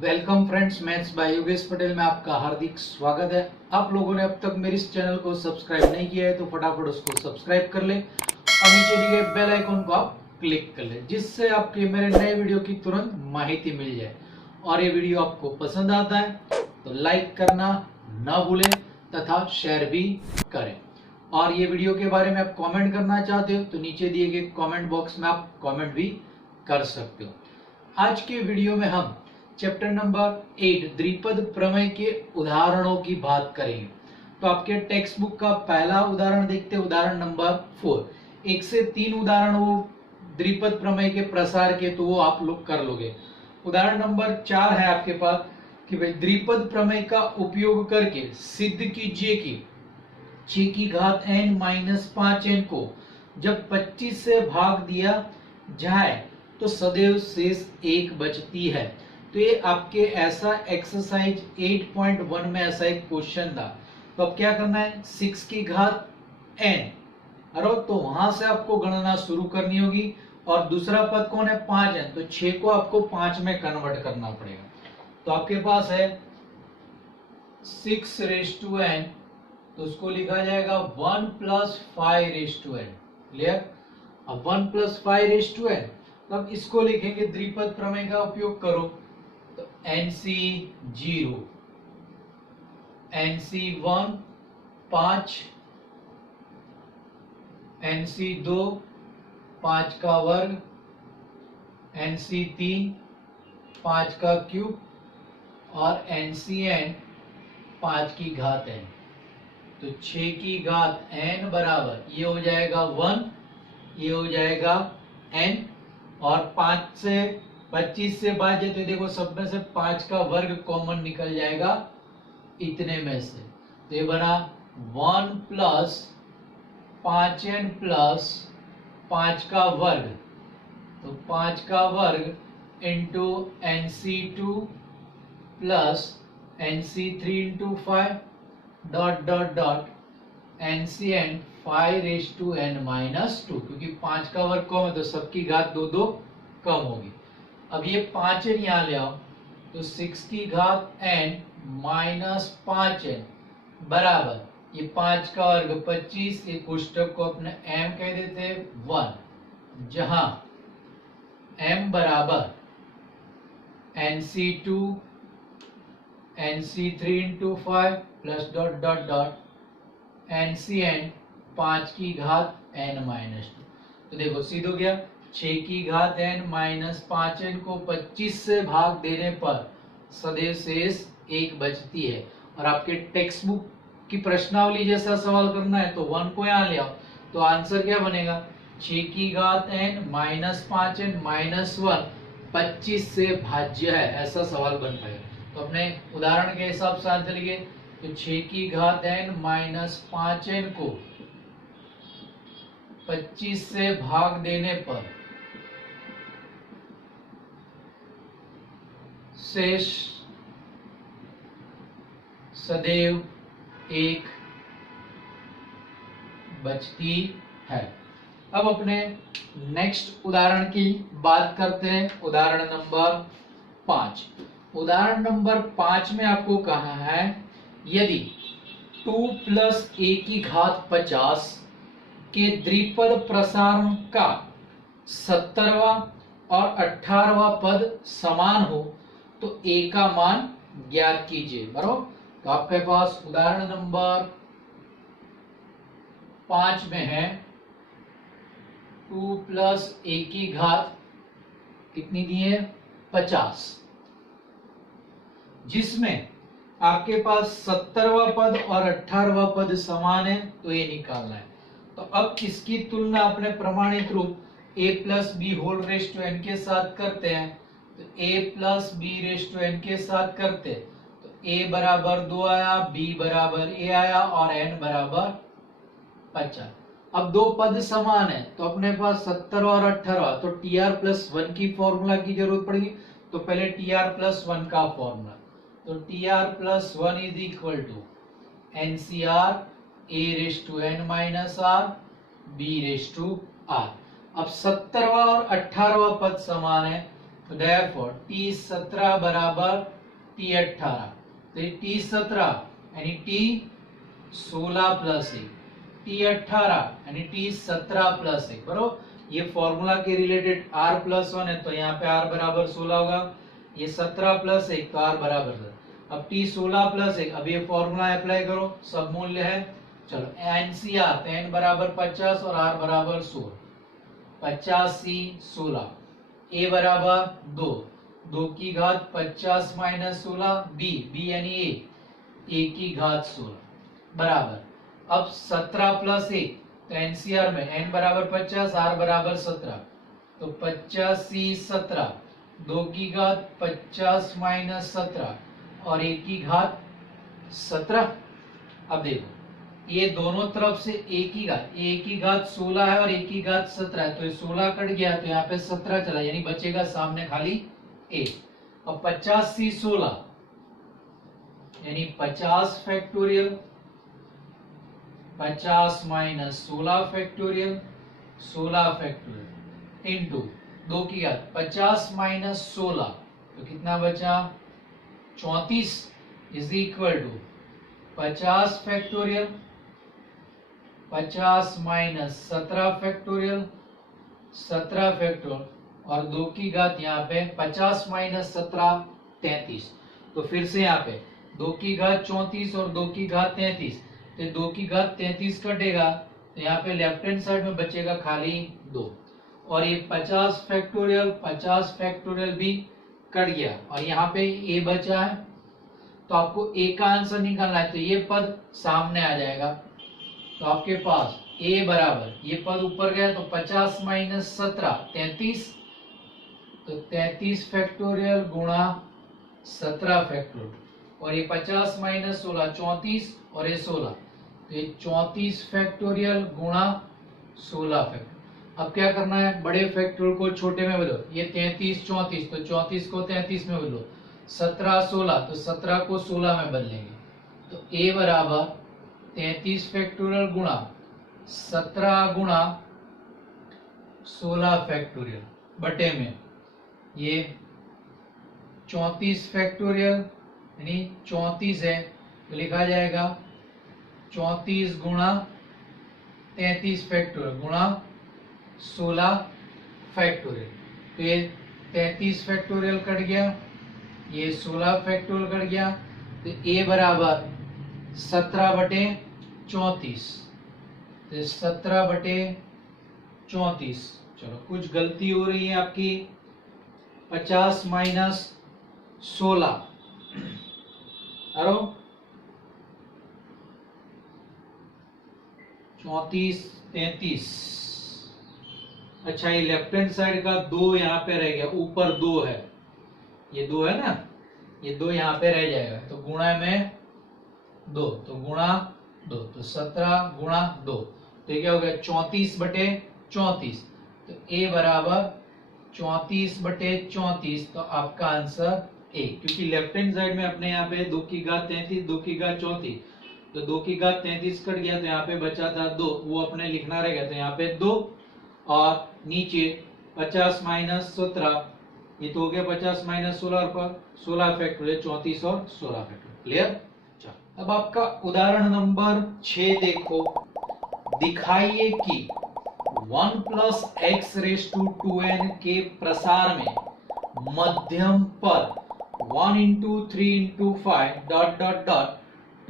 Welcome friends, maths by Yogesh Patel में आपका हार्दिक स्वागत है। आप लोगों ने अब तक मेरे इस चैनल को सब्सक्राइब नहीं किया है तो फटाफट उसको सब्सक्राइब कर ले और नीचे दिए गए बेल आइकन को आप क्लिक कर ले, जिससे आपके मेरे नए वीडियो की तुरंत माहिती मिल जाए। और ये वीडियो आपको पसंद आता है तो लाइक करना ना भूलें तथा शेयर भी करें। और ये वीडियो के बारे में आप कमेंट करना चाहते हो तो नीचे दिए गए कमेंट बॉक्स में आप कमेंट भी कर सकते हो। आज के वीडियो में हम चैप्टर नंबर 8 द्विपद प्रमेय के उदाहरणों की बात करेंगे। तो आपके टेक्स्ट बुक का पहला उदाहरण देखते हैं, उदाहरण नंबर 4। 1 से 3 उदाहरण वो द्विपद प्रमेय के प्रसार के, तो वो आप लोग कर लोगे। उदाहरण नंबर 4 है आपके पास कि भाई द्विपद प्रमेय का उपयोग करके सिद्ध कीजिए कि 6 की घात n माइनस 5n को जब 25 से भाग दिया जाए तो सदैव शेष 1 बचती है। तो ये आपके ऐसा एक्सरसाइज 8.1 में ऐसा एक क्वेश्चन था। तो अब क्या करना है, 6 की घात n, तो वहां से आपको गणना शुरू करनी होगी। और दूसरा पद कौन है, 5n, तो 6 को आपको 5 में कन्वर्ट करना पड़ेगा। तो आपके पास है 6 रेज़ टू n, तो उसको लिखा जाएगा 1 plus 5 raise to n। Clear. अब 1 प्लस 5 रेज़ टू n, तब इसको लिखेंगे द्विपद प्रमेय का उपयोग करो तो NC0, NC1 5, NC2 5 का वर्ग, NC3 5 का क्यूब और NCn 5 की घात n। तो 6 की घात n बराबर ये हो जाएगा 1, ये हो जाएगा n, और 5 से 25 से भाज्य तो देखो सब में से 5 का वर्ग कॉमन निकल जाएगा इतने में से। तो ये बना 1 प्लस 5n प्लस 5 का वर्ग, तो 5 का वर्ग into NC2 plus NC3 into 5 dot dot dot NCn 5 raise to n minus 2, क्योंकि 5 का वर्ग कम है तो सबकी घात 2 2 कम होगी। अब ये 5n यहाँ ले आओ तो 6 की घात n माइनस 5n बराबर ये 5 का वर्ग 25, ये कोष्टक को अपने m कह देते हैं 1, जहां m बराबर NC2 NC3 into 5 plus dot dot dot NCn 5 की घात n माइनस 2। तो देखो सीध हो गया, 6 की घात n माइनस 5n को 25 से भाग देने पर सदैव शेष 1 बचती है। और आपके टेक्स्ट बुक की प्रश्नावली जैसा सवाल करना है तो 1 को यहाँ ले आओ, तो आंसर क्या बनेगा, 6 की घात n माइनस 5n माइनस 1 25 से भाज्य है, ऐसा सवाल बन पाएगा। तो अपने उदाहरण के हिसाब से आंसर लिखिए, तो 6 की घात n माइनस 5n को 25 से भाग देने पर शेष सदैव 1 बचती है। अब अपने नेक्स्ट उदाहरण की बात करते हैं, उदाहरण नंबर 5। उदाहरण नंबर 5 में आपको कहा है यदि 2 प्लस a की घात 50 के द्विपद प्रसारण का 70वां और 18वां पद समान हो तो a का मान ज्ञात कीजिए। बराबर। तो आपके पास उदाहरण नंबर 5 में है 2 प्लस a की घात कितनी दी है, 50, जिसमें आपके पास 70वां पद और 18वां पद समान है, तो ये निकालना है। तो अब इसकी तुलना अपने प्रमाणित रूप a plus b whole raise to n के साथ करते हैं। तो a plus b raise to n के साथ करते तो a बराबर 2 आया, b बराबर a आया और n बराबर 50। अब दो पद समान है तो अपने पास 70 और 18, तो tr प्लस 1 की फॉर्मूला की जरूरत पड़ेगी। तो पहले tr प्लस 1 का फॉर्मूला, तो tr plus 1 is equal to NCr a raise to n minus r b raise to r। अब 70वां और 18वां पद समान है तो देयरफॉर T17 बराबर T18, तो T17 यानी T16 प्लस 1, T18 यानी T17 प्लस 1, बरोबर। ये फॉर्मूला के रिलेटेड R प्लस 1 है, तो यहाँ पे R बराबर 16 होगा, ये 17 प्लस 1 तो R बराबर 17। अब T16 प्लस 1, अब ये फॉर्मूला अप्लाई करो, सब मूल्य है। चलो NCR, तो N बराबर 50 और R बराबर 16, 50C 16, A बराबर 2, 2 की घात 50 माइनस 16, B यानी A की घात 16 बराबर। अब 17 प्लस 1, तो एनसीआर में n बराबर 50, r बराबर 17, तो 50C 17, 2 की घात 50 माइनस 17 और 1 की घात 17। अब देखो ये दोनों तरफ से a की घात 16 है और a की घात 17 है, तो ये 16 कट गया तो यहाँ पे 17 चला, यानी बचेगा सामने खाली a। अब 50C 16 यानी 50 factorial, 50 minus 16 factorial, 16 factorial into 2 की घात 50 माइनस 16, तो कितना बचा 34 is equal to 50 factorial, 50 minus 17 factorial, 17 factorial और 2 की घात यहाँ पे 50 माइनस 17 33। तो फिर से यहाँ पे 2 की घात 34 और 2 की घात 33, तो 2 की घात 33 कटेगा, तो यहाँ पे लेफ्ट हैंड साइड में बचेगा खाली 2, और ये 50 फैक्टोरियल भी कट गया और यहाँ पे a बचा है, तो आपको a का आंसर निकालना है, तो ये पद सामने आ जाएगा। तो आपके पास a बराबर, ये पद ऊपर गया तो 50 माइनस 17 33, तो 33 फैक्टोरियल गुणा 17 फैक्टोरियल, और ये 50 माइनस 16 34 और ये 16, तो ये 34 फैक्टोरियल गुणा 16 फैक्टोरियल। अब क्या करना है, बड़े फैक्टोरियल को छोटे में बदलो, ये 33 34, तो 34 को 33 में बदलो, 17 16, तो 17 को 16 में बदलेंगे, तो a बराबर 33 फैक्टोरियल गुणा 17 गुणा 16 फैक्टोरियल बटे में ये 34 फैक्टोरियल यानी 34 है, तो लिखा जाएगा 34 गुणा 33 फैक्टोरियल गुणा 16 फैक्टोरियल, तो ये 33 फैक्टोरियल कट गया, ये 16 फैक्टोरियल कट गया, तो a बराबर 17 बटे 34, तो 17 बटे 34। चलो कुछ गलती हो रही है आपकी, 50 माइनस 16 करो, 34 33। अच्छा ये लेफ्ट हैंड साइड का 2 यहाँ पे रह गया, ऊपर 2 है, ये 2 है ना, ये 2 यहाँ पे रह जाएगा, तो गुणा में 2, तो गुणा 2, तो 17 गुणा 2, तो ये क्या हो गया 34 बटे 34, तो a बराबर 34 बटे 34, तो आपका आंसर a, क्योंकि लेफ्ट हैंड साइड में अपने यहाँ पे 2 की घात 33 2 की घात 34, तो 2 की घात 33 कट गया, तो यहाँ पे बचा था 2, वो अपने लिखना रहेगा, तो यहाँ पे 2 और नीचे 50 माइनस 17, ये तो हो गया 50 माइनस 16 पर 16 फैक्टोरियल 34 और 16 फैक्टोरियल। क्लियर। अब आपका उदाहरण नंबर 6 देखो, दिखाइए कि 1 plus x raise to 2n के प्रसार में मध्यम पर 1 into 3 into 5 dot dot dot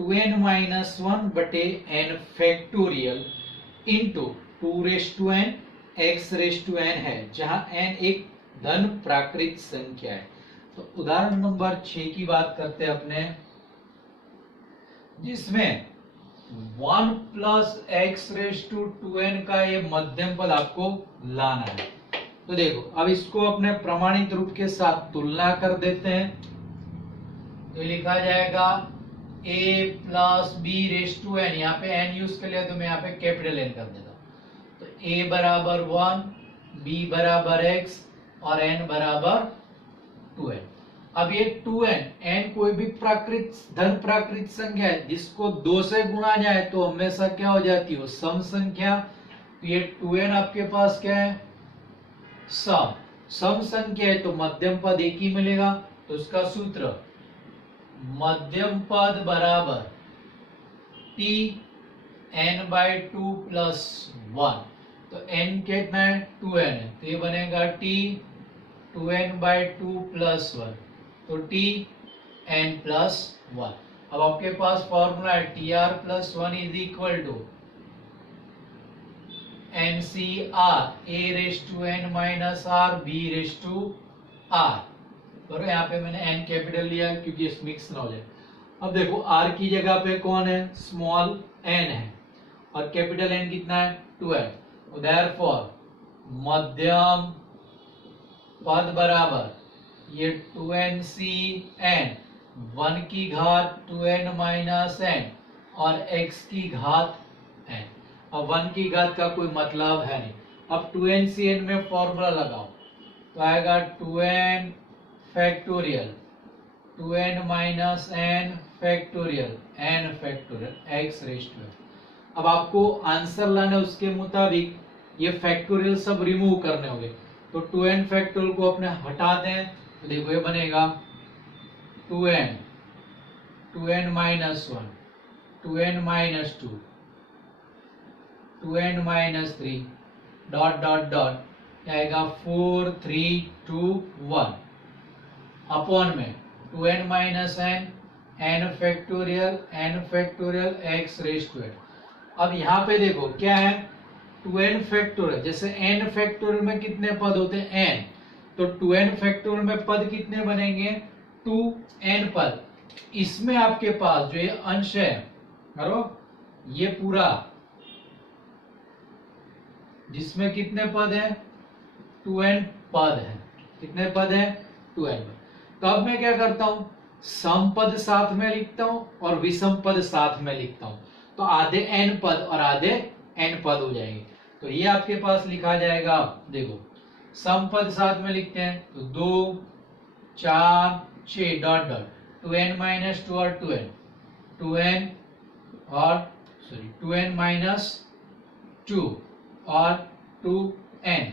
2n minus 1 बटे n factorial into 2 raise to n x raise to n है, जहां n एक धन प्राकृत संख्या है। तो उदाहरण नंबर 6 की बात करते हैं अपने, जिसमें 1 plus x raise to 2n का ये मध्यम पद आपको लाना है। तो देखो अब इसको अपने प्रमाणित रूप के साथ तुलना कर देते हैं, तो लिखा जाएगा a plus b raise to n, यहाँ पे n यूज कर लिया तो मैं यहाँ पे कैपिटल n कर देता हूं, तो a बराबर 1, b बराबर x और n बराबर 2n। अब ये 2n, n कोई भी धन प्राकृत संख्या है जिसको 2 से गुणा जाए तो हमेशा क्या हो जाती है, सम संख्या। तो ये 2n आपके पास क्या है, सम। सम संख्या है तो मध्यम पद एक ही मिलेगा, तो उसका सूत्र मध्यम पद बराबर टी n बाई 2 प्लस 1। तो n कितना है 2n है, तो ये बनेगा t 2n बाई 2 प्लस 1, तो t n प्लस 1। अब आपके पास फॉर्मूला है t r plus 1 is equal to n c r a raise to n minus r b raise to r. और यहाँ पे मैंने n कैपिटल लिया क्योंकि ये मिक्स ना हो जाए। अब देखो r की जगह पे कौन है, स्मॉल n है, और कैपिटल N कितना है 2n। देयरफॉर मध्यम पद बराबर ये 2n/n 1 की घात 2n माइनस n और x की घात n। अब 1 की घात का कोई मतलब है नहीं। अब 2n/n में फॉर्मूला लगाओ तो आएगा 2n factorial 2n minus n factorial n factorial x raise to n। अब आपको आंसर लाना है, उसके मुताबिक ये फैक्टोरियल सब रिमूव करने होंगे। तो 2n फैक्टोरियल को अपने हटा दें तो देखो ये बनेगा 2n minus 1 2n minus 2 2n minus 3 dot dot dot आएगा 4 3 2 1 अपॉन में 2n minus n factorial x raise to n। अब यहाँ पे देखो क्या है 2n फैक्टोरियल, जैसे n फैक्टोरियल में कितने पद होते हैं n, तो 2n फैक्टोरियल में पद कितने बनेंगे 2n पद। इसमें आपके पास जो ये अंश है करो ये पूरा, जिसमें कितने पद है 2n पद है, कितने पद है 2n पद। तो अब मैं क्या करता हूं, सम पद साथ में लिखता हूं और विषम पद साथ में लिखता हूं, तो आधे n पद और आधे n पद हो जाएंगे। तो ये आपके पास लिखा जाएगा, देखो सम पद साथ में लिखते हैं तो 2 4 6 डॉट डॉट 2n माइनस 2 और 2n और 2n माइनस 2 और 2n,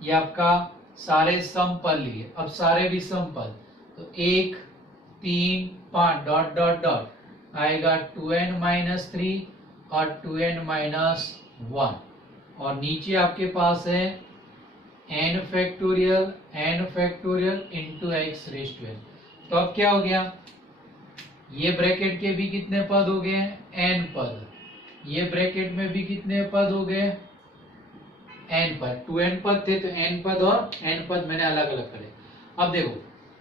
ये आपका सारे सम पद लिए। अब सारे विषम पद तो 1 3 5 डॉट डॉट डॉट आएगा 2n माइनस 3 और 2n माइनस 1, और नीचे आपके पास है n factorial into x raise to n। तो अब क्या हो गया, ये ब्रैकेट के भी कितने पद हो गए n पद, ये ब्रैकेट में भी कितने पद हो गए n पद। 2n पद थे तो n पद और n पद मैंने अलग अलग करे। अब देखो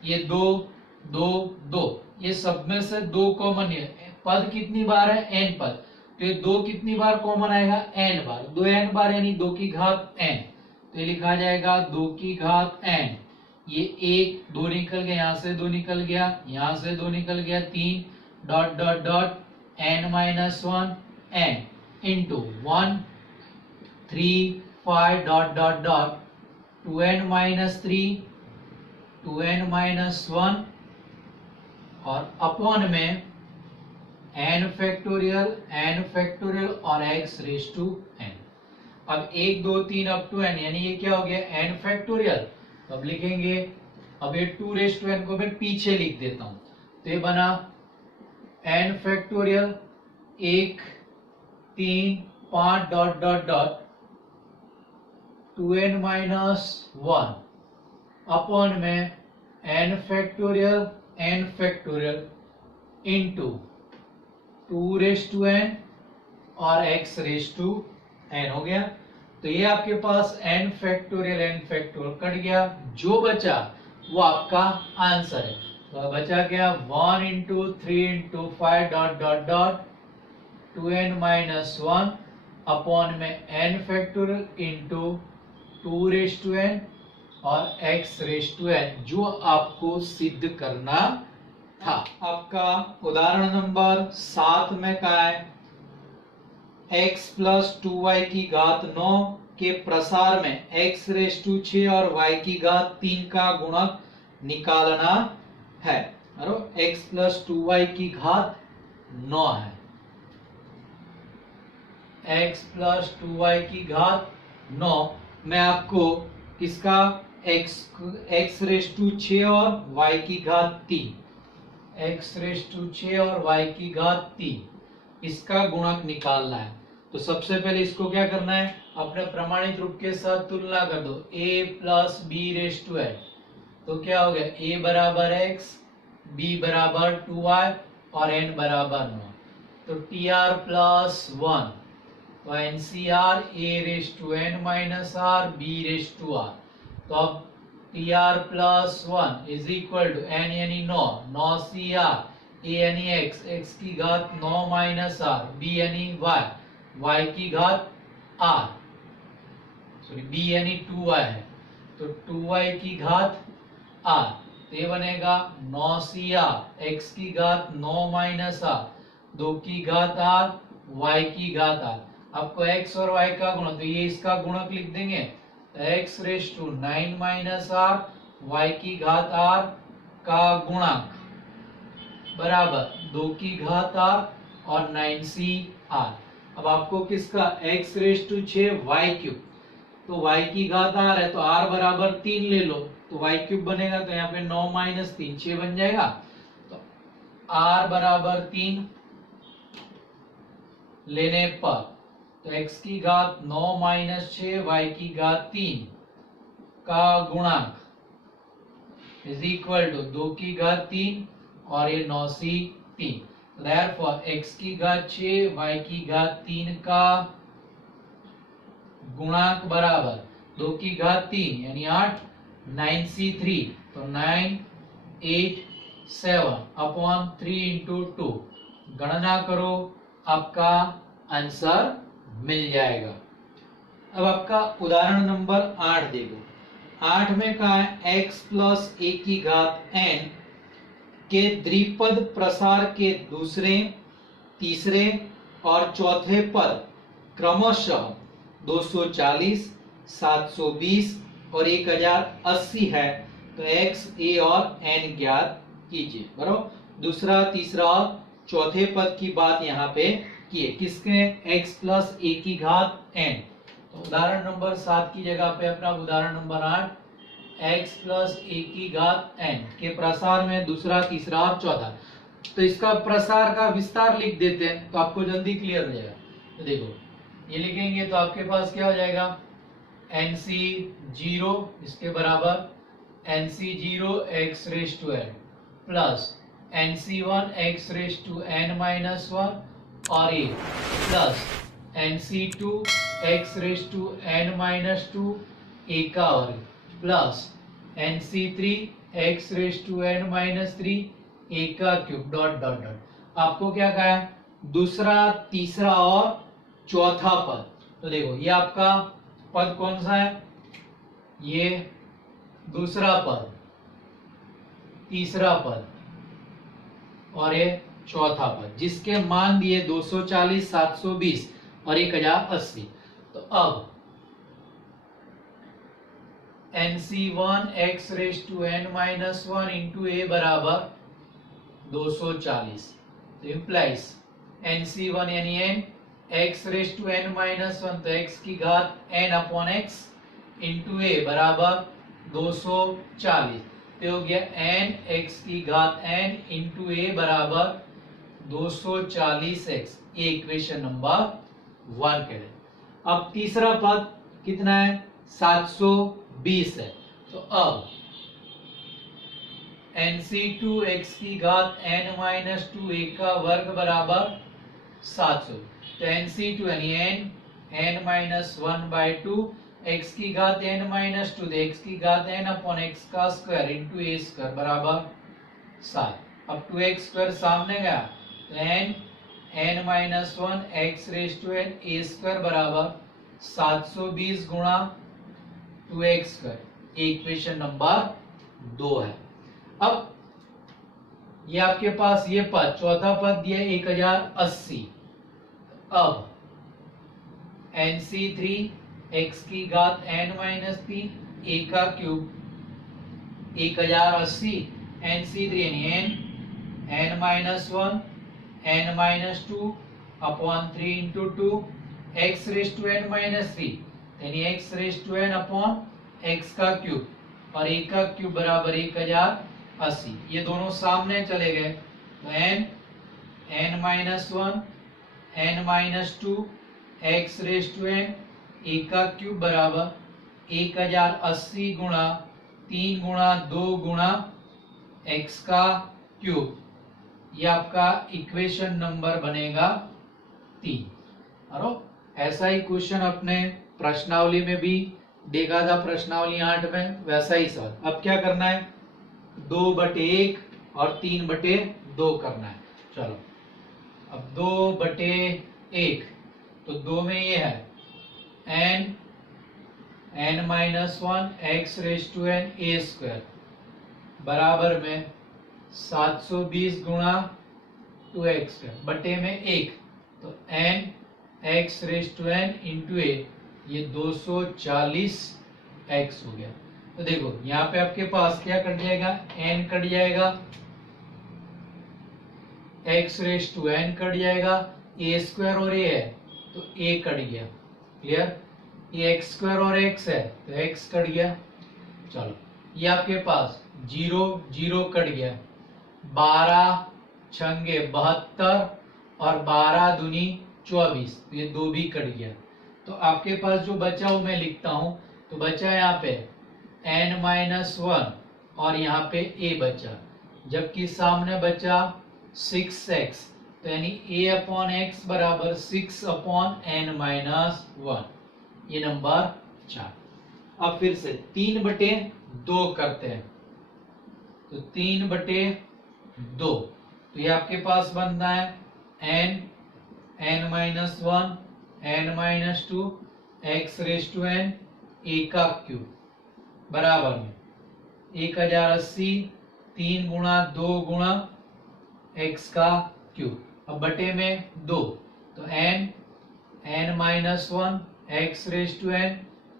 ये 2 2 2, ये सब में से 2 कॉमन है, पद कितनी बार है n पद, तो ये 2 कितनी बार कॉमन आएगा n बार, 2n बार यानी 2 की घात n, तो ये लिखा जाएगा 2 की घात n। ये 1 2 निकल गया, यहाँ से 2 निकल गया, यहाँ से 2 निकल गया, 3 dot dot dot n minus 1 n into 1 3 5 dot dot dot 2n minus 3 2n minus 1 और अपॉन में n फैक्टोरियल और x रेज़ टू n। अब 1 2 3 अप टू n, यानी ये क्या हो गया n फैक्टोरियल। अब लिखेंगे, अब ये 2 रेज़ टू n को मैं पीछे लिख देता हूं, तो ये बना n factorial 1 3 5 dot dot dot 2n minus 1 upon में n factorial into 2 raise to n और x रेज़ टू n हो गया। तो ये आपके पास n फैक्टोरियल कट गया, जो बचा वो आपका आंसर है। तो बचा क्या 1 into 3 into 5 dot dot dot 2n minus 1 upon में n factorial into 2 raise to n और x रेज़ टू n, जो आपको सिद्ध करना था। आपका उदाहरण नंबर 7 में क्या है, x प्लस 2y की घात 9 के प्रसार में x रेज़ टू 6 और y की घात 3 का गुणक निकालना है। x प्लस 2y की घात 9 है, x प्लस 2y की घात 9। मैं आपको किसका एक्स रेस टू 6 और y की घात 3, एक्स रेस टू 6 और y की घात 3, इसका गुणक निकालना है। तो सबसे पहले इसको क्या करना है, अपने प्रमाणित रूप के साथ तुलना कर दो, a plus b raise to h. तो क्या हो गया, a बराबर x, b बराबर 2y और n बराबर 9। तो tr प्लस 1, तो NCR a raise to n minus r b raise to r. तो अब tr plus 1 is equal to n यानी 9, 9 सी आर, a यानी x, x की घात 9 माइनस आर, b यानी y, y की घात r, सॉरी b यानी 2y है, तो 2y की घात r। तो ये बनेगा 9 सी आर, x की घात 9 माइनस आर, 2 की घात r, y की घात r। आपको x और y का गुणक, तो ये इसका गुणक लिख देंगे, x raise to 9 minus r, y की घात r का गुणक बराबर 2 की घात r और 9c r। अब आपको किसका, x raise to 6 y cube, तो y की घात r है, तो r बराबर 3 ले लो, तो y क्यूब बनेगा, तो यहाँ पे 9 माइनस 3 6 बन जाएगा। तो r बराबर 3 लेने पर, तो x की घात 9 माइनस 6, y की घात 3 का गुणक इज इक्वल टू 2 की घात 3 और ये 9c 3। देयरफॉर x की घात 6, y की घात 3 का गुणक बराबर 2 की घात 3 यानी 8, 9c3, तो 9 8 7 अपॉन 3 इंटू 2। गणना करो, आपका आंसर मिल जाएगा। अब आपका उदाहरण नंबर 8 देखो। 8 में कहा है x प्लस a की घात n के द्विपद प्रसार के दूसरे, तीसरे और चौथे पद क्रमशः 240, 720 और 1080 है। तो x, a और n ज्ञात कीजिए। बराबर, दूसरा, तीसरा और चौथे पद की बात यहाँ पे किए, किसके, x प्लस a की घात n। तो उदाहरण नंबर 7 की जगह पे अपना उदाहरण नंबर 8, x प्लस a की घात n के प्रसार में दूसरा, तीसरा और चौथा। तो इसका प्रसार का विस्तार लिख देते हैं, तो आपको जल्दी क्लियर हो जाएगा। तो देखो, ये लिखेंगे तो आपके पास क्या हो जाएगा, NC0 इसके बराबर NC0 x raise to n plus NC1 x raise to n minus 1 और a plus NC2 x raise to n minus 2 a का वर्ग plus NC3 x raise to n minus 3 a का क्यूब डॉट डॉट डॉट। आपको क्या कहा है, दूसरा, तीसरा और चौथा पद। तो देखो, ये आपका पद कौन सा है, ये दूसरा पद, तीसरा पद और ये चौथा पद, जिसके मान दिए 240, 720 और 1080। तो अब NC1 x raise to n minus 1 into a बराबर 240। तो इम्प्लाइज NC1 यानी n, x raise to n minus 1, तो x की घात n upon x into a बराबर 240। तो हो गया n x की घात n इंटू a बराबर 240x। ये इक्वेशन नंबर 1 के लिए। अब तीसरा पद कितना है, 720 है। तो अब NC2 x की घात n माइनस 2 a का वर्ग बराबर 700। तो NC2 यानी n माइनस 1 बाई 2, x की घात n माइनस 2, x की घात n अपॉन x का स्क्वायर इंटू a स्क्वायर बराबर 7। अब 2x स्क्वायर सामने गया, तो n minus 1 x raise to n a square बराबर 720 गुणा 2x स्क्वायर। इक्वेशन नंबर 2 है। अब ये आपके पास ये पद, चौथा पद दिया 1080। अब NC3 x की घात n माइनस 3 a का क्यूब 1080, NC3 यानी n minus 1 n minus 2 upon 3 into 2 x raise to n minus 3 यानी x raise to n upon x का क्यूब और ए का क्यूब बराबर 1080। ये दोनों सामने चले गए तो n minus 1 n minus 2 x raise to n, a का क्यूब बराबर 1080 गुणा 3 गुणा 2 गुणा x का क्यूब। ये आपका इक्वेशन नंबर बनेगा 3। और ऐसा ही क्वेश्चन अपने प्रश्नावली में भी देखा था, प्रश्नावली 8 में, वैसा ही सवाल। अब क्या करना है, 2/1 और 3/2 करना है। चलो अब 2/1, तो 2 में ये है n minus 1 x raise to n a square बराबर में 720 गुणा 2x स्क्वायर बटे में 1, तो n x raise to n into a, ये 240 x हो गया। तो देखो यहाँ पे आपके पास क्या कट जाएगा, n कट जाएगा, x raise to n cut जाएगा, a स्क्वायर और a है तो a कट गया। क्लियर, ये x स्क्वायर और x है तो x कट गया। चलो ये आपके पास 0 0 कट गया, 12 छंगे 72 और 12 दूनी 24, तो ये 2 भी कट गया। तो आपके पास जो बचा वो मैं लिखता हूं, तो बचा यहाँ पे n माइनस 1 और यहाँ पे a बचा, जबकि सामने बचा 6x, तो यानी a अपॉन x बराबर 6 अपॉन n माइनस 1, ये नंबर 4। अब फिर से 3/2 करते हैं, तो 3/2, तो ये आपके पास बनता है n minus 1 n minus 2 x raise to n a का क्यूब बराबर में 1080 3 गुणा 2 गुणा x का क्यूब, अब बटे में 2, तो n minus 1 x raise to n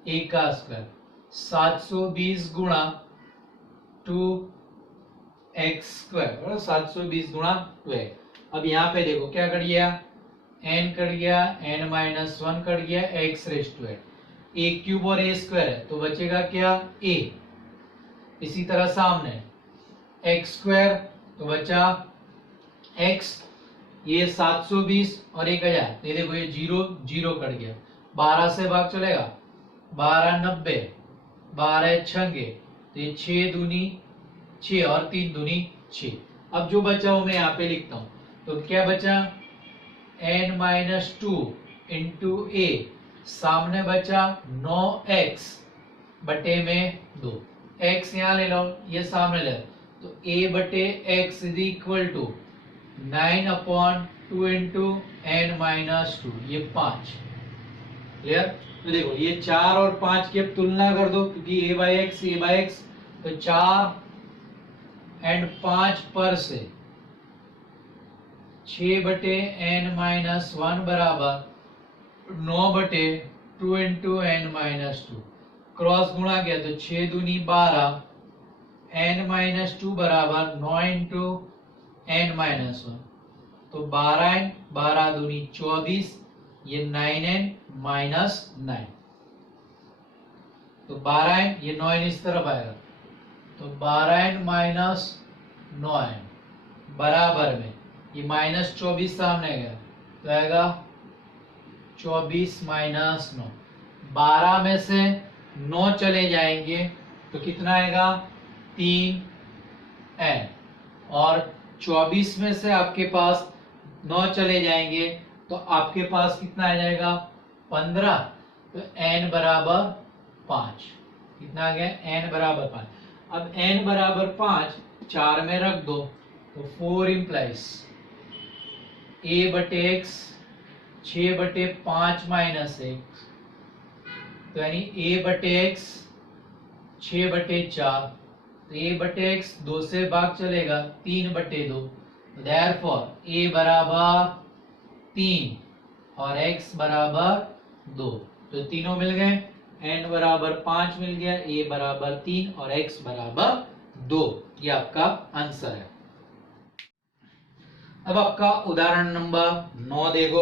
a का स्क्वायर 720 गुणा 2x स्क्वायर, 720 गुणा 2x। अब यहाँ पे देखो क्या कर गया, n कट गया, n माइनस 1 कट गया, x raise to n, a cube और a स्क्वायर है तो बचेगा क्या, a। इसी तरह सामने x स्क्वायर तो बचा x, ये 720 और 1000, तो ये देखो ये 0 0 कट गया, 12 से भाग चलेगा, 12 90, 12 छंगे, तो ये 6 दूनी 6 और 3 दूनी 6। अब जो बचा वो मैं यहाँ पे लिखता हूँ, तो क्या बचा, n माइनस 2 इंटू a, सामने बचा 9x बटे में 2, x यहाँ ले लो, ये सामने ले लो, तो a बटे x is equal to 9 upon 2 into n minus 2, ये 5। क्लियर, तो देखो ये 4 और 5 की अब तुलना कर दो, क्योंकि a बाई x, तो 4 एंड 5 पर से 6/n माइनस 1 बराबर 9/2 इंटू n माइनस 2, क्रॉस गुणा किया तो 6 दूनी 12, n माइनस 2 बराबर 9 इंटू n माइनस 1, तो 12n 12 दूनी 24, ये 9n माइनस 9, तो 12n, ये 9n इस तरफ आएगा, तो 12n माइनस 9n बराबर में ये माइनस 24 सामने गया तो आएगा 24 माइनस 9, 12 में से 9 चले जाएंगे तो कितना आएगा 3n, और 24 में से आपके पास 9 चले जाएंगे तो आपके पास कितना आ जाएगा 15, तो n बराबर 5, कितना आ गया n बराबर 5। अब n बराबर 5 4 में रख दो तो 4 इंप्लाइज a बटे x 6/5 माइनस x, तो यानी a बटे x 6/4, तो a बटे x 2 से भाग चलेगा 3/2, देयरफॉर a बराबर 3 और x बराबर 2, तो तीनों मिल गए, n बराबर 5 मिल गया, a बराबर 3 और x बराबर 2, ये आपका आंसर है। अब आपका उदाहरण नंबर 9 देखो।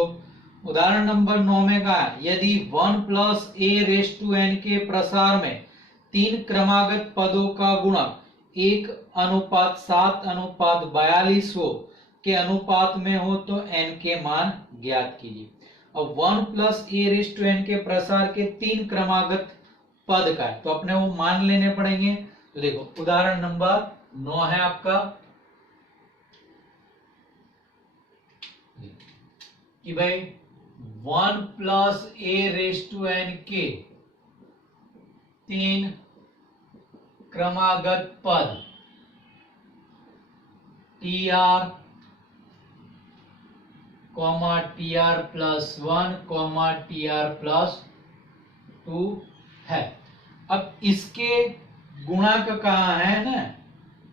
उदाहरण नंबर 9 में कहा यदि 1 plus a raise to n के प्रसार में तीन क्रमागत पदों का गुणक 1:7:42 हो के अनुपात में हो तो n के मान ज्ञात कीजिए। अब 1 plus a raise to n के प्रसार के तीन क्रमागत पद का है तो अपने वो मान लेने पड़ेंगे। तो देखो उदाहरण नंबर 9 है आपका कि भाई 1 plus a raise to n के तीन क्रमागत पद t r comma t r plus 1 comma t r plus 2 है। अब इसके गुणक कहाँ है ना,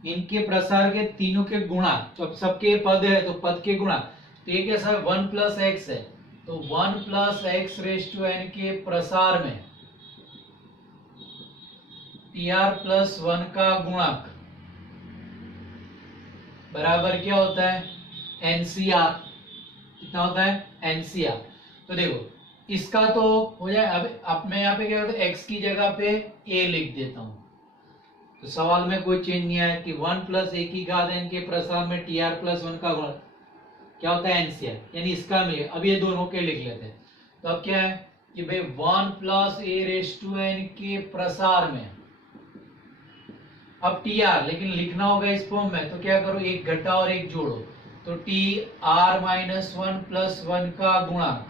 इनके प्रसार के तीनों के गुणक, तो अब सबके पद है तो पद के गुणक, तो ये कैसा है 1 प्लस एक्स है तो 1 plus x raise to n के प्रसार में टी आर प्लस 1 का गुणक बराबर क्या होता है एनसीआर। कितना होता है एनसीआर। तो देखो इसका तो हो जाए। अब मैं यहाँ पे क्या करता हूँ एक्स की जगह पे ए लिख देता हूँ तो सवाल में कोई चेंज नहीं आया कि 1 प्लस ए की घात एन के प्रसार में टी आर प्लस 1 का गुणक क्या होता है एनसीआर, यानी इसका मिले। अब ये दोनों के लिख लेते हैं। तो अब क्या है कि भाई 1 plus a raise to n के प्रसार में अब टी आर, लेकिन लिखना होगा इस फॉर्म में तो क्या करो एक घटा और एक जोड़ो तो टी आर माइनस 1 प्लस 1 का गुणक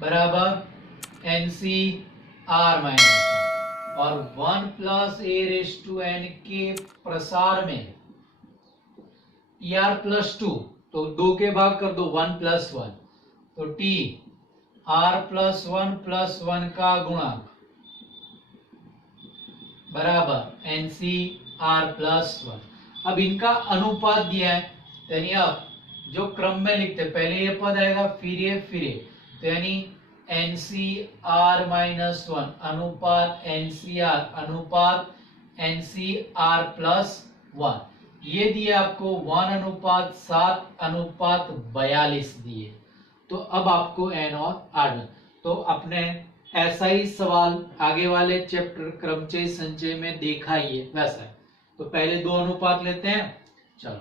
बराबर एन सी आर माइनस और 1 plus a raise to n के प्रसार में टी आर प्लस 2 तो 2 के भाग कर दो 1 प्लस 1 तो टी आर प्लस 1 प्लस 1 का गुणक बराबर एन सी आर प्लस 1। अब इनका अनुपात दिया है यानी अब जो क्रम में लिखते पहले ये पद आएगा फिर ये तो यानी एन सी आर माइनस 1 अनुपात एन सी आर प्लस 1। ये दिए आपको 1:7:42 दिए। तो अब आपको एन और आर तो अपने ऐसा ही सवाल आगे वाले चैप्टर क्रमचय संचय में देखा ही है वैसा है। तो पहले दो अनुपात लेते हैं। चलो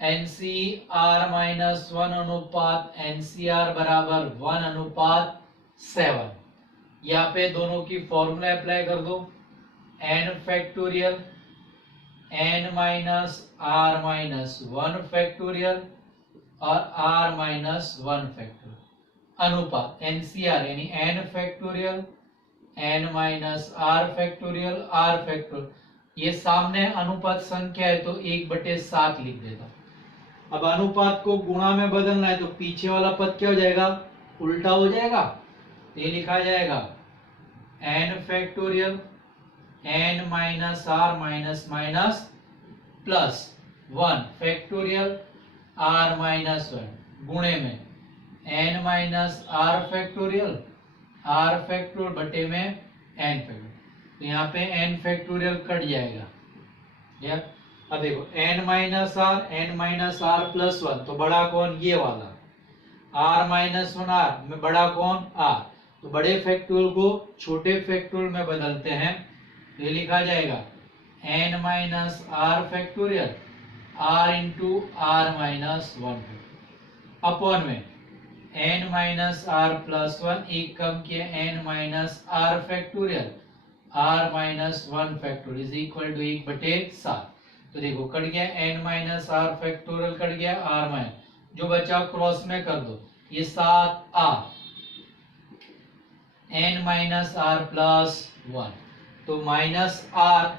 एन सी आर माइनस 1 अनुपात एन सी आर बराबर 1:7। यहाँ पे दोनों की फॉर्मूला अप्लाई कर दो n factorial n minus r minus 1 factorial और आर माइनस 1 फैक्टोरियल अनुपात एनसीआर यानी n factorial n minus r factorial r factorial. ये सामने अनुपात संख्या है तो 1/7 लिख देता हूं। अब अनुपात को गुणा में बदलना है तो पीछे वाला पद क्या हो जाएगा उल्टा हो जाएगा। तो ये लिखा जाएगा n factorial n minus r minus minus plus 1 factorial r minus 1 गुणे में एन माइनस आर फैक्टोरियल बटे में एन फैक्टोरियल। तो यहाँ पे एन फैक्टोरियल कट जाएगा यार। अब देखो एन माइनस आर प्लस 1 तो बड़ा कौन ये वाला आर माइनस 1 आर में बड़ा कौन आर। तो बड़े फैक्टोरियल को छोटे फैक्टोरियल में बदलते हैं। तो ये लिखा जाएगा n minus r factorial r into r minus 1 upon में एन माइनस आर प्लस 1 एक कम किया n minus r factorial r minus 1 factorial is equal to 1/7। तो देखो कट गया n minus r factorial cut गया आर माइनस जो बचा क्रॉस में कर दो ये 7 r n minus r plus 1 तो माइनस आर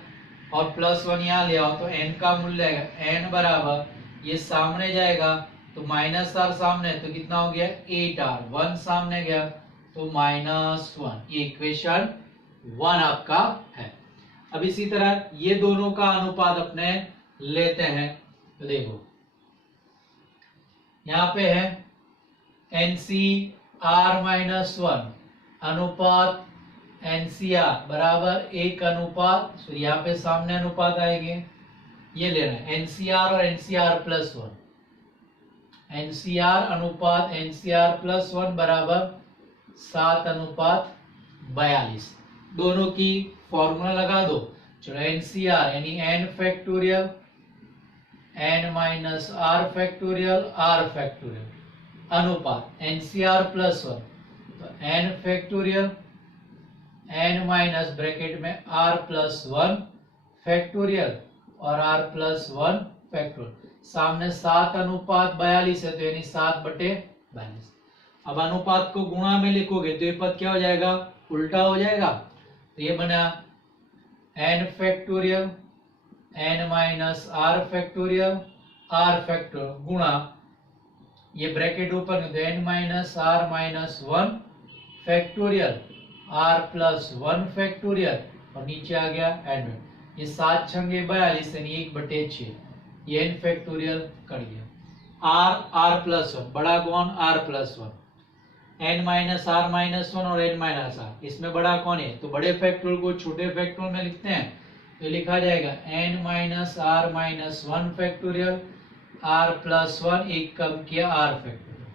और प्लस 1 यहाँ ले आओ तो एन का मूल्य आएगा एन बराबर ये सामने जाएगा तो माइनस आर सामने तो कितना हो गया 8r 1 सामने गया तो -1। ये इक्वेशन 1 आपका है। अब इसी तरह ये दोनों का अनुपात अपने लेते हैं। तो देखो यहाँ पे है NCR माइनस 1 अनुपात NCR बराबर 1:, यहाँ पे सामने अनुपात आएंगे ये ले रहे हैं NCR और NCR प्लस 1 NCR अनुपात NCR प्लस 1 बराबर 7:42। दोनों की फॉर्मूला लगा दो। चलो एनसीआर यानी n factorial n minus r factorial अनुपात एनसीआर प्लस 1, तो n factorial n minus bracket में आर प्लस 1 फैक्टोरियल और आर प्लस 1 फैक्टोरियल। सामने 7 अनुपात 42 है, तो यानी 7/42। अब अनुपात को गुणा में लिखोगे तो ये पद क्या हो जाएगा, उल्टा हो जाएगा। तो ये बना n factorial n minus r factorial गुणा ये ब्रैकेट ऊपर तो n minus r minus 1 factorial r plus 1 factorial और नीचे आ गया एन। ये 7 छंगे 42 यानी 1/6। ये एन फैक्टोरियल कर गया। आर प्लस 1 बड़ा कौन, r plus 1, n minus r minus 1 और एन माइनस आर, इसमें बड़ा कौन है, तो बड़े फैक्टोरियल को छोटे फैक्टोरियल में लिखते हैं। तो लिखा जाएगा n minus r minus 1 factorial r plus 1 एक कम किया आर फैक्टोरियल,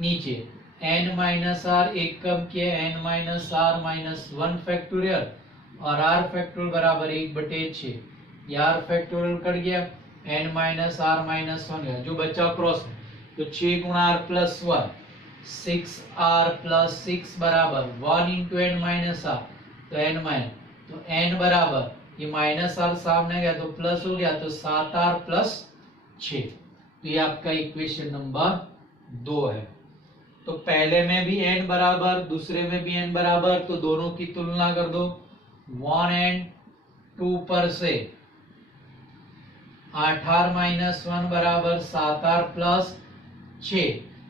नीचे एन माइनस आर एक कम किया n minus r minus 1 factorial और आर फैक्टोरियल बराबर 1/6। ये आर फैक्टोरियल कट गया, एन माइनस आर माइनस 1 गया, जो बचा क्रॉस में, तो 6 गुणा आर प्लस 1 6r प्लस 6 बराबर 1 इंटू एन माइनस आर, तो एन माइनस, तो एन बराबर ये माइनस आर सामने गया तो प्लस हो गया, तो 7r प्लस 6। तो ये आपका इक्वेशन नंबर 2 है। तो पहले में भी n बराबर, दूसरे में भी n बराबर, तो दोनों की तुलना कर दो। 1 and 2 पर से 8r माइनस 1 बराबर 7r प्लस 6,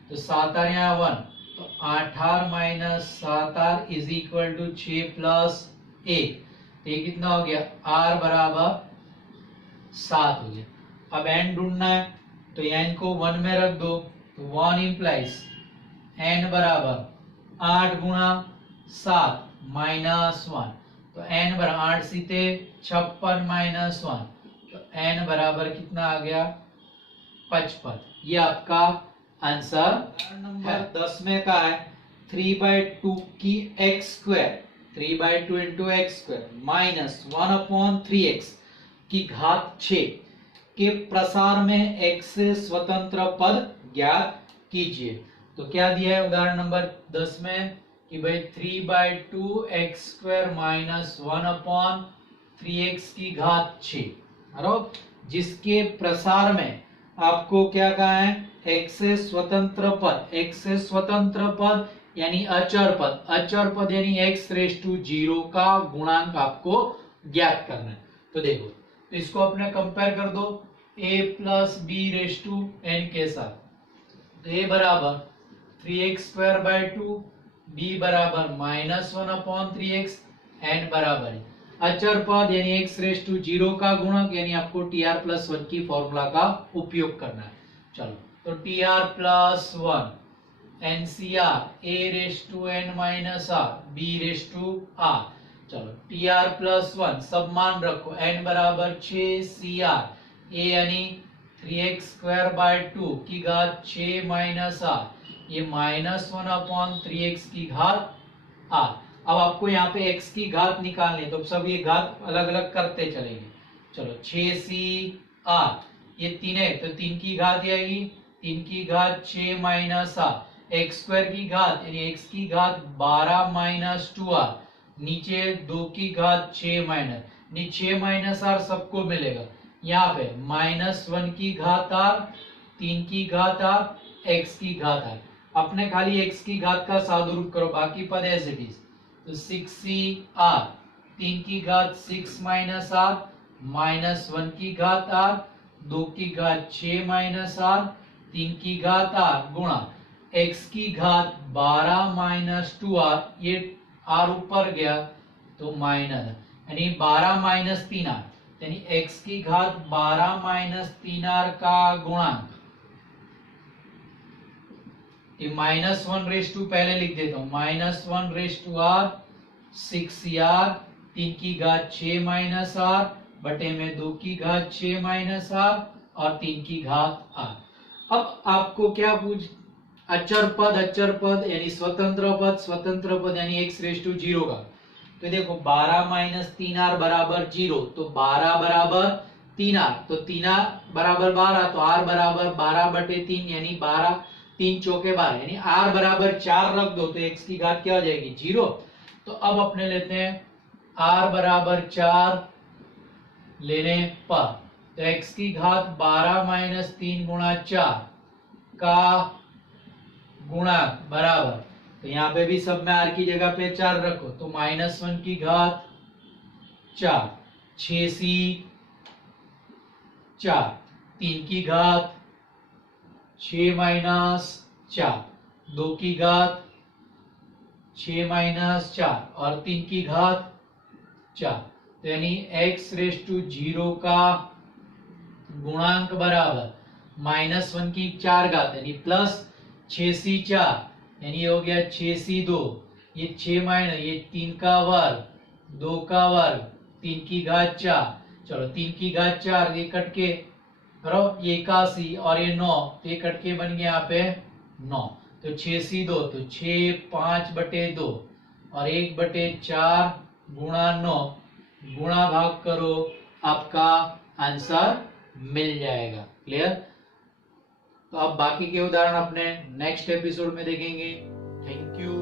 तो 7r यहाँ 1, तो 8r minus 7r is equal to 6 plus 1, तो ये कितना हो गया, r बराबर 7 हो गया। अब n ढूंढना है, तो n को 1 में रख दो, तो 1 इंप्लाइज n बराबर 8 गुणा 7 माइनस 1, तो n बराबर 8 सीते 56 माइनस 1, तो n बराबर कितना आ गया 55। ये आपका आंसर नंबर 10 में का है 3/2 की x square 3/2 into x square minus 1/3x की घात 6 के प्रसार में x से स्वतंत्र पद ज्ञात कीजिए। तो क्या दिया है उदाहरण नंबर 10 में कि भाई 3/2 x स्क्वायर माइनस 1/3x की घात 6, जिसके प्रसार में आपको क्या कहा है, x से स्वतंत्र पद यानी अचर पद यानी x⁻0 का गुणांक आपको ज्ञात करना है। तो देखो, तो इसको अपने कंपेयर कर दो a प्लस b⁻n के साथ। तो a बराबर 3x²/2, b बराबर -1/3x, n बराबर अचर पद यानी x⁻0 का गुणक यानी आपको tr+1 की फॉर्मूला का उपयोग करना है। चलो, तो tr+1 NCR a⁻n−r b⁻r। चलो tr+1 सब मान रखो, n बराबर 6 cr a यानी 3x²/2 की घात 6 माइनस r, ये -1/3x की घात r। अब आपको यहाँ पे x की घात निकालनी है, तो सब ये घात अलग अलग करते चलेंगे। चलो 6cr ये 3 है, तो 3 की घात आएगी, 3 की घात 6 माइनस r, x² की घात यानी x की घात 12 माइनस 2r, नीचे 2 की घात 6 माइनस, 6 माइनस r सबको मिलेगा, यहाँ पे -1 की घात r, 3 की घात r, x की घात r। अपने खाली x की घात का सादुरूप करो, बाकी पद ऐसे भी। तो 6cr 3 की घात 6 माइनस r -1 की घात r, 2 की घात 6 माइनस r, 3 की घात r गुणा x की घात 12 माइनस 2r, ये r ऊपर गया तो माइनस, यानी 12 माइनस 3r, यानी x की घात 12 माइनस 3r का गुणांक, ये -1/2 पहले लिख देता हूं, -1/r 6r 3 की घात 6 माइनस r बटे में 2 की घात 6 माइनस r और 3 की घात r। अब आपको क्या पूछ, अचर पद यानी स्वतंत्र पद यानी x⁻0 का, तो देखो 12 माइनस 3r बराबर 0, तो 12 बराबर 3r, तो 3r बराबर 12, तो r बराबर 12/3 यानी 12, 3 चौके 12 यानी r बराबर 4 रख दो तो x की घात क्या हो जाएगी 0। तो अब अपने लेते हैं r बराबर 4 लेने पर, तो x की घात 12 माइनस 3 गुणा 4 का गुणांक बराबर, तो यहाँ पे भी सब में r की जगह पे 4 रखो, तो -1 की घात 4, 6c 4, 3 की घात 6 माइनस 4, 2 की घात 6 माइनस 4 और 3 की घात 4, तो यानी x⁻0 का गुणांक बराबर -1 की 4 घात यानी प्लस 6c4 यानी हो गया 6c2, ये 6 माइनस ये 3 का वर्ग 2 का वर्ग 3 की घात 4, चलो 3 की घात 4 ये कट के करो ये 81 और ये 9, ये कट के बन गया यहाँ पे 9, तो 6c2 तो 6 5/2 और 1/4 गुणा 9 गुणा भाग करो, आपका आंसर मिल जाएगा। क्लियर? तो अब बाकी के उदाहरण अपने नेक्स्ट एपिसोड में देखेंगे। Thank you.